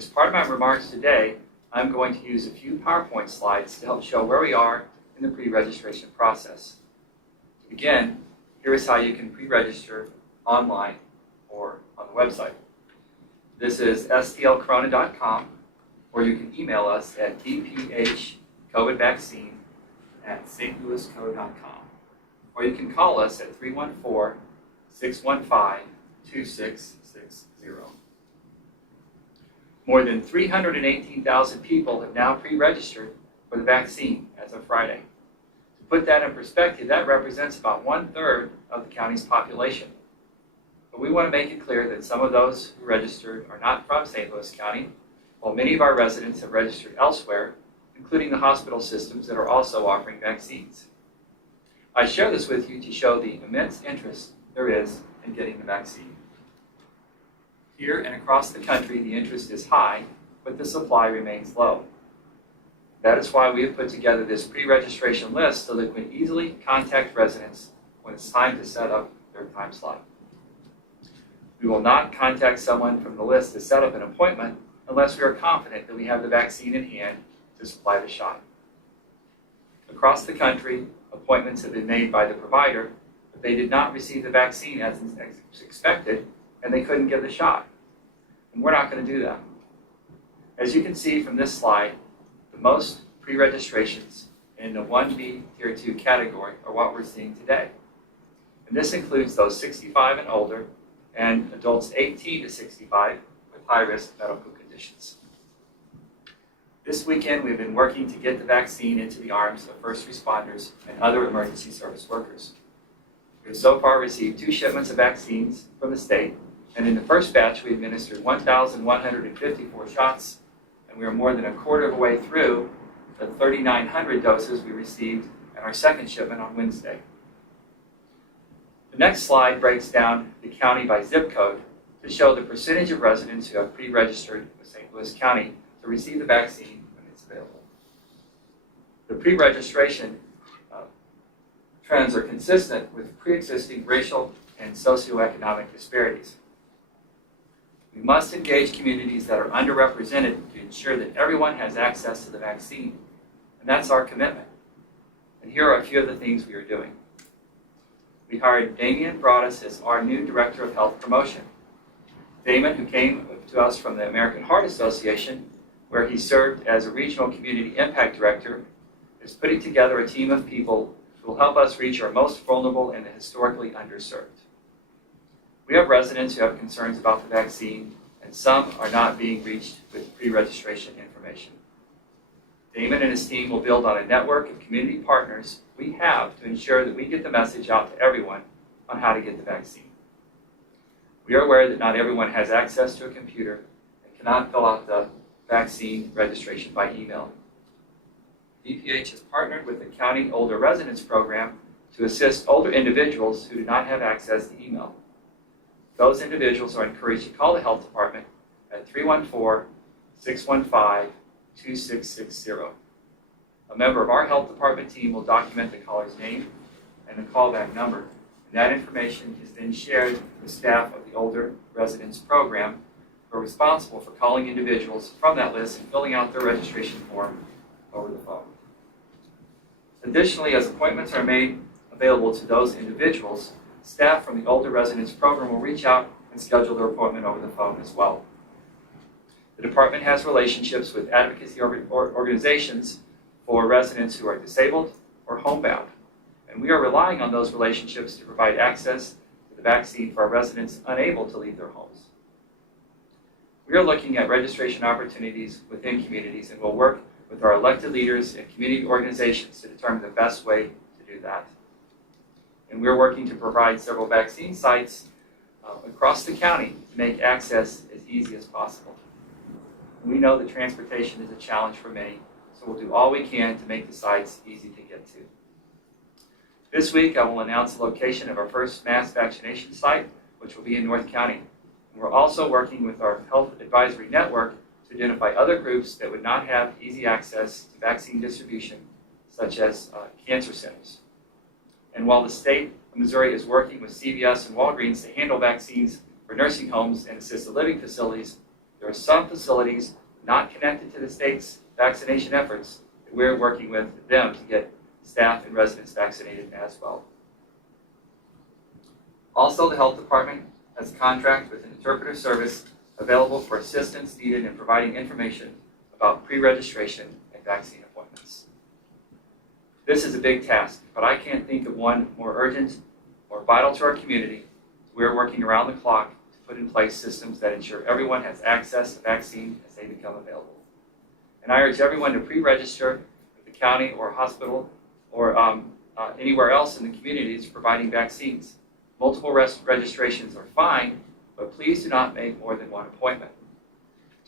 As part of my remarks today, I'm going to use a few PowerPoint slides to help show where we are in the pre-registration process. To begin, here is how you can pre-register online or on the website. This is stlcorona.com, or you can email us at dphcovidvaccine@stlouisco.com, or you can call us at 314-615-2660. More than 318,000 people have now pre-registered for the vaccine as of Friday. To put that in perspective, that represents about 1/3 of the county's population. But we want to make it clear that some of those who registered are not from St. Louis County, while many of our residents have registered elsewhere, including the hospital systems that are also offering vaccines. I share this with you to show the immense interest there is in getting the vaccine. Here and across the country, the interest is high, but the supply remains low. That is why we have put together this pre-registration list so that we can easily contact residents when it's time to set up their time slot. We will not contact someone from the list to set up an appointment unless we are confident that we have the vaccine in hand to supply the shot. Across the country, appointments have been made by the provider, but they did not receive the vaccine as expected, and they couldn't give the shot. And we're not going to do that. As you can see from this slide, the most pre-registrations in the 1B Tier 2 category are what we're seeing today. And this includes those 65 and older and adults 18 to 65 with high-risk medical conditions. This weekend, we've been working to get the vaccine into the arms of first responders and other emergency service workers. We have so far received 2 shipments of vaccines from the state, and in the first batch, we administered 1,154 shots, and we are more than a quarter of the way through the 3,900 doses we received in our second shipment on Wednesday. The next slide breaks down the county by zip code to show the percentage of residents who have pre-registered with St. Louis County to receive the vaccine when it's available. The pre-registration trends are consistent with pre-existing racial and socioeconomic disparities. We must engage communities that are underrepresented to ensure that everyone has access to the vaccine, and that's our commitment. And here are a few of the things we are doing. We hired Damian Broadus as our new Director of Health Promotion. Damon, who came to us from the American Heart Association, where he served as a Regional Community Impact Director, is putting together a team of people who will help us reach our most vulnerable and the historically underserved. We have residents who have concerns about the vaccine, and some are not being reached with pre-registration information. Damon and his team will build on a network of community partners we have to ensure that we get the message out to everyone on how to get the vaccine. We are aware that not everyone has access to a computer and cannot fill out the vaccine registration by email. VPH has partnered with the County Older Residents Program to assist older individuals who do not have access to email. Those individuals are encouraged to call the health department at 314-615-2660. A member of our health department team will document the caller's name and the callback number, and that information is then shared with the staff of the Older Residents Program, who are responsible for calling individuals from that list and filling out their registration form over the phone. Additionally, as appointments are made available to those individuals, staff from the Older Residents Program will reach out and schedule their appointment over the phone as well. The department has relationships with advocacy organizations for residents who are disabled or homebound, and we are relying on those relationships to provide access to the vaccine for our residents unable to leave their homes. We are looking at registration opportunities within communities and will work with our elected leaders and community organizations to determine the best way to do that. And we're working to provide several vaccine sites across the county to make access as easy as possible. We know that transportation is a challenge for many, so we'll do all we can to make the sites easy to get to. This week, I will announce the location of our first mass vaccination site, which will be in North County. And we're also working with our Health Advisory Network to identify other groups that would not have easy access to vaccine distribution, such as cancer centers. And while the state of Missouri is working with CVS and Walgreens to handle vaccines for nursing homes and assisted living facilities, There are some facilities not connected to the state's vaccination efforts that we're working with them to get staff and residents vaccinated as well. Also, the health department has a contract with an interpreter service available for assistance needed in providing information about pre-registration and vaccine appointments. This is a big task, but I can't think of one more urgent or vital to our community. We're working around the clock to put in place systems that ensure everyone has access to vaccine as they become available. And I urge everyone to pre-register with the county or hospital or anywhere else in the communities providing vaccines. Multiple registrations are fine, but please do not make more than one appointment.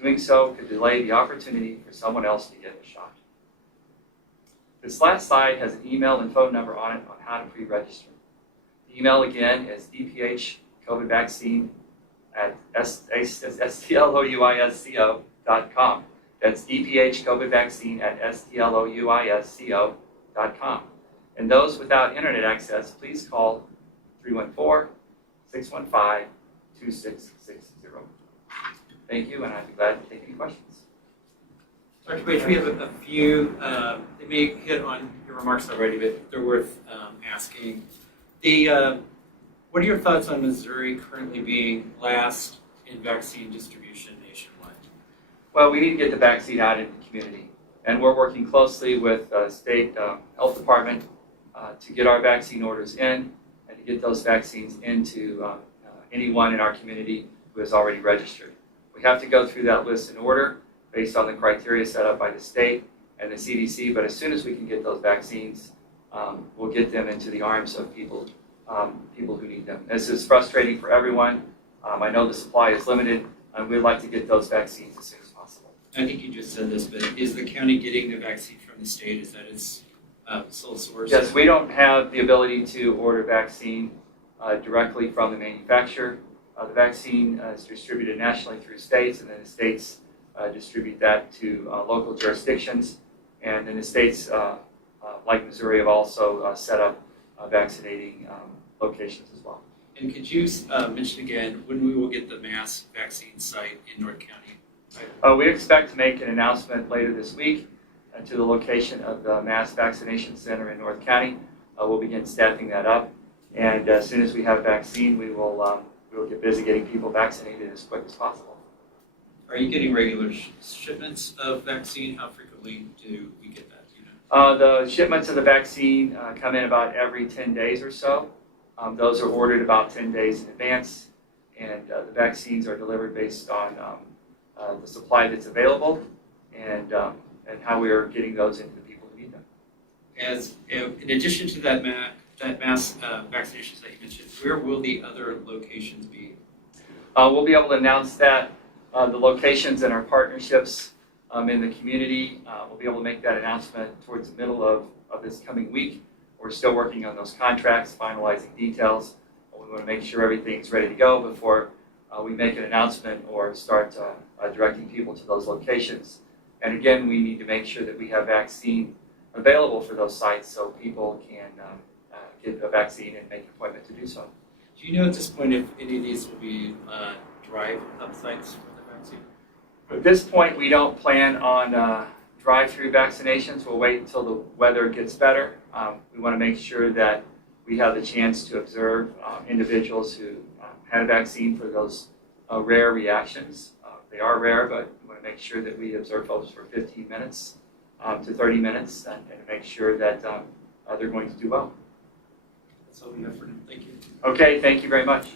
Doing so could delay the opportunity for someone else to get a shot. This last slide has an email and phone number on it on how to pre-register. The email again is dphcovidvaccine@stlouisco.com. That's dphcovidvaccine@stlouisco.com. And those without internet access, please call 314-615-2660. Thank you, and I'd be glad to take any questions. Dr. Page, we have a few, they may hit on your remarks already, but they're worth asking. What are your thoughts on Missouri currently being last in vaccine distribution nationwide? Well, we need to get the vaccine out into the community, and we're working closely with the state health department to get our vaccine orders in and to get those vaccines into anyone in our community who is already registered. We have to go through that list in order based on the criteria set up by the state and the CDC, but as soon as we can get those vaccines, we'll get them into the arms of people who need them. This is frustrating for everyone. I know the supply is limited, and we'd like to get those vaccines as soon as possible. I think you just said this, but is the county getting the vaccine from the state? Is that its sole source? Yes, we don't have the ability to order vaccine directly from the manufacturer. The vaccine is distributed nationally through states, and then the states distribute that to local jurisdictions. And then the states, like Missouri, have also set up vaccinating locations as well. And could you mention again when we will get the mass vaccine site in North County? We expect to make an announcement later this week to the location of the mass vaccination center in North County. We'll begin staffing that up, and as soon as we have a vaccine, we will get busy getting people vaccinated as quick as possible. Are you getting regular shipments of vaccine? How frequently do we get that? The shipments of the vaccine come in about every 10 days or so. Those are ordered about 10 days in advance, and the vaccines are delivered based on the supply that's available and how we are getting those into the people who need them. As in addition to that mass vaccinations that you mentioned, where will the other locations be? We'll be able to announce that the locations and our partnerships in the community. We'll be able to make that announcement towards the middle of this coming week. We're still working on those contracts, finalizing details. We want to make sure everything's ready to go before we make an announcement or start directing people to those locations. And again, we need to make sure that we have vaccine available for those sites so people can get a vaccine and make an appointment to do so. Do you know at this point if any of these will be drive-up sites for the vaccine? At this point, we don't plan on drive-through vaccinations. We'll wait until the weather gets better. We want to make sure that we have the chance to observe individuals who had a vaccine for those rare reactions. They are rare, but we want to make sure that we observe folks for 15 minutes to 30 minutes and make sure that they're going to do well. That's all we have for now. Thank you. Okay, thank you very much.